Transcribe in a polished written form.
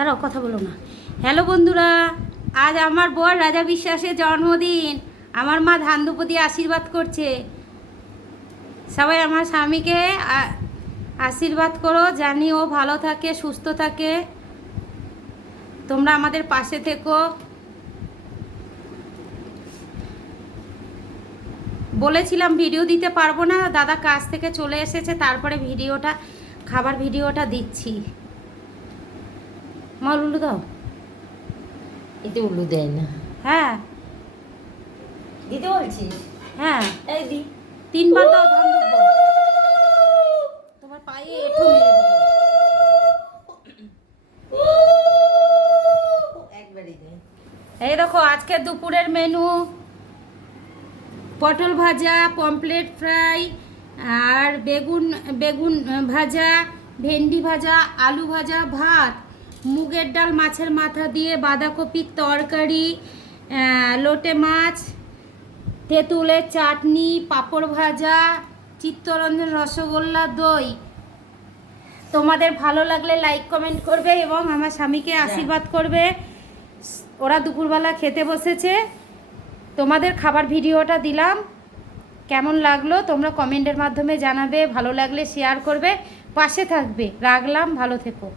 দাঁড়াও, কথা বলো না। হ্যালো বন্ধুরা, আজ আমার বর রাজা বিশ্বাসের জন্মদিন। আমার মা ধান ধূপ দিয়ে আশীর্বাদ করছে। সবাই আমার স্বামীকে আশীর্বাদ করো, জানি ও ভালো থাকে, সুস্থ থাকে। তোমরা আমাদের পাশে থেকো। বলেছিলাম ভিডিও দিতে পারবো না, দাদা কাজ থেকে চলে এসেছে, তারপরে খাবার ভিডিওটা দিচ্ছি। মা উলু দাও। এতে উল্লু দেয় না। হ্যাঁ দিতে বলছিস? হ্যাঁ, এই দি। 3বার দাও ধান ধুবো। তোমার পায়ে এঁঠো মেরে দিল। একবারই দেয়। এই দেখো আজকে দুপুরের মেনু: পটল ভাজা, পমফ্লেট ফ্রাই, আর বেগুন বেগুন ভাজা, ভেন্ডি ভাজা, আলু ভাজা, ভাত, মুগের ডাল, মাছের মাথা দিয়ে বাঁধাকপির তরকারি, লোটে মাছ, তেঁতুলের চাটনি, পাঁপড় ভাজা, চিত্তরঞ্জন, রসগোল্লা, দই। তোমাদের ভালো লাগলে লাইক কমেন্ট করবে এবং আমার স্বামীকে আশীর্বাদ করবে। ওরা দুপুরবেলা খেতে বসেছে। তোমাদের খাবার ভিডিওটা দিলাম, কেমন লাগলো তোমরা কমেন্টের মাধ্যমে জানাবে। ভালো লাগলে শেয়ার করবে, পাশে থাকবে। রাখলাম, ভালো থেকো।